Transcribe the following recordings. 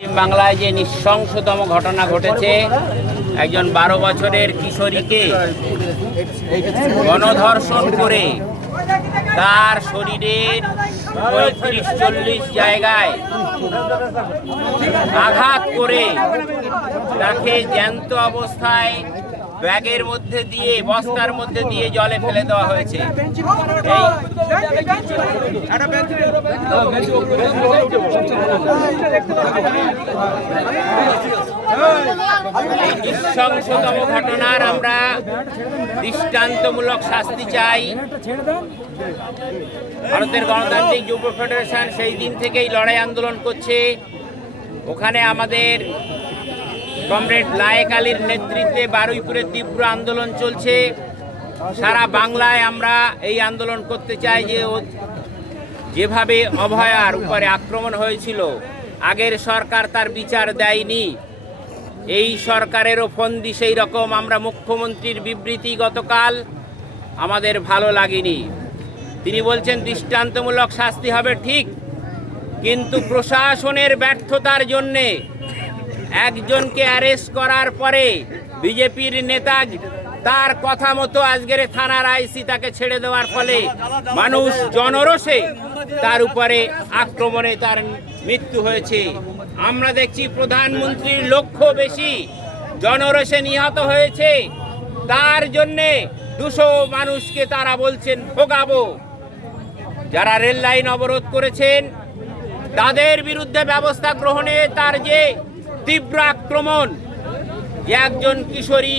বাংলায় যে নৃশংসতম ঘটনা ঘটেছে, একজন 12 বছরের কিশোরীকে গণধর্ষণ করে তার শরীরের 35-40 জায়গায় আঘাত করে তাকে জ্যান্ত অবস্থায় ব্যাগের মধ্যে দিয়ে, বস্তার মধ্যে দিয়ে জলে ফেলে দেওয়া হয়েছে। এই নৃশংসতম ঘটনার আমরা দৃষ্টান্তমূলক শাস্তি চাই। ভারতের গণতান্ত্রিক যুব ফেডারেশন সেই দিন থেকেই লড়াই আন্দোলন করছে। ওখানে আমাদের কমরেড লায়েক আলীর নেতৃত্বে বারুইপুরে তীব্র আন্দোলন চলছে। সারা বাংলায় আমরা এই আন্দোলন করতে চাই যে যেভাবে অভয়ার উপরে আক্রমণ হয়েছিল, আগের সরকার তার বিচার দেয়নি, এই সরকারেরও ফন্দি সেই রকম। আমরা মুখ্যমন্ত্রীর বিবৃতি গতকাল আমাদের ভালো লাগেনি। তিনি বলছেন দৃষ্টান্তমূলক শাস্তি হবে ঠিক, কিন্তু প্রশাসনের ব্যর্থতার জন্যে একজনকে অ্যারেস্ট করার পরে বিজেপির নেতা তার কথা মতো আজকের থানার আইসি তাকে ছেড়ে দেওয়ার ফলে মানুষ জনরোষে তার উপরে আক্রমণে তার মৃত্যু হয়েছে। আমরা দেখছি প্রধানমন্ত্রীর লক্ষ্য বেশি জনরোষে নিহত হয়েছে, তার জন্যে 200 মানুষকে তারা বলছেন ভোগাবো। যারা রেল লাইন অবরোধ করেছেন তাদের বিরুদ্ধে ব্যবস্থা গ্রহণে তার যে তীব্র আক্রমণ, যে একজন কিশোরী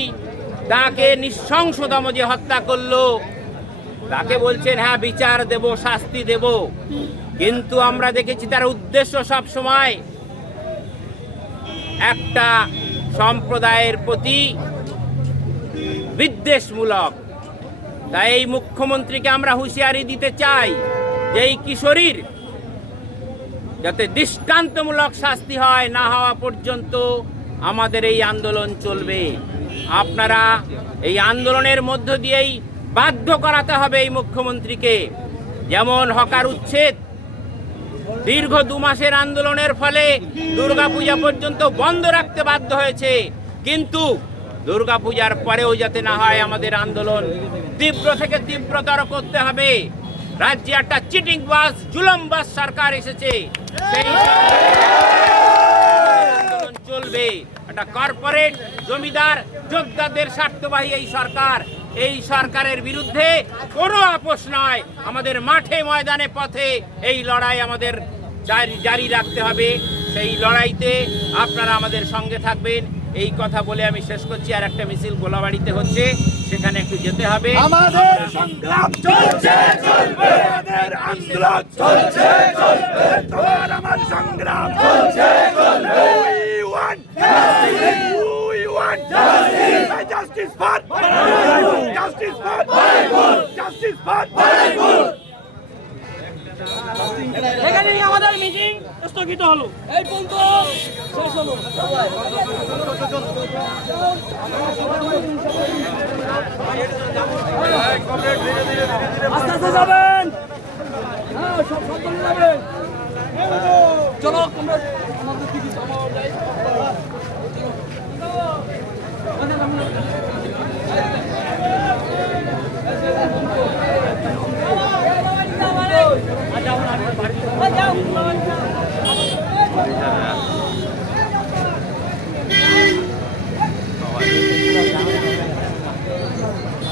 তাকে নৃশংসতম যে হত্যা করলো, তাকে বলছেন হ্যাঁ বিচার দেব, শাস্তি দেব, কিন্তু আমরা দেখেছি তার উদ্দেশ্য সব সময় একটা সম্প্রদায়ের প্রতি বিদ্বেষমূলক। তাই এই মুখ্যমন্ত্রীকে আমরা হুঁশিয়ারি দিতে চাই যে এই কিশোরীর যাতে দৃষ্টান্তমূলক শাস্তি হয়, না হওয়া পর্যন্ত আমাদের এই আন্দোলন চলবে। আপনারা এই আন্দোলনের মধ্য দিয়েই বাধ্য করাতে হবে এই মুখ্যমন্ত্রীকে। যেমন হকার উচ্ছেদ দীর্ঘ 2 মাসের আন্দোলনের ফলে দুর্গাপূজা পর্যন্ত বন্ধ রাখতে বাধ্য হয়েছে, কিন্তু দুর্গাপূজার পরেও যাতে না হয় আমাদের আন্দোলন তীব্র থেকে তীব্রতর করতে হবে। রাজ্যে একটা চিটিং বাস, জুলুমবাজ সরকার এসেছে, সেই আন্দোলন চলবে। একটা কর্পোরেট জমিদার যোদ্ধাদের স্বার্থবাহী এই সরকার, এই সরকারের বিরুদ্ধে কোনো আপোষ নয়। আমাদের মাঠে ময়দানে পথে এই লড়াই আমাদের জারি রাখতে হবে। সেই লড়াইতে আপনারা আমাদের সঙ্গে থাকবেন, এই কথা বলে আমি শেষ করছি। আর একটা মিছিল গোলাবাড়িতে হচ্ছে, সেখানে একটু যেতে হবে। আমাদের সংগ্রাম চলছে চলবে, আমাদের আন্দোলন চলছে চলবে, তোমার আমার সংগ্রাম চলছে চলবে। We want justice, we want justice, justice for Baraipur, justice for Baraipur, justice for Baraipur। এখানেই আমাদের মিটিং স্থগিত হলো, এই পর্যন্ত শেষ হলো। আস্তে আস্তে যাবেন, হ্যাঁ সব যাবেন, চলো তোমরা।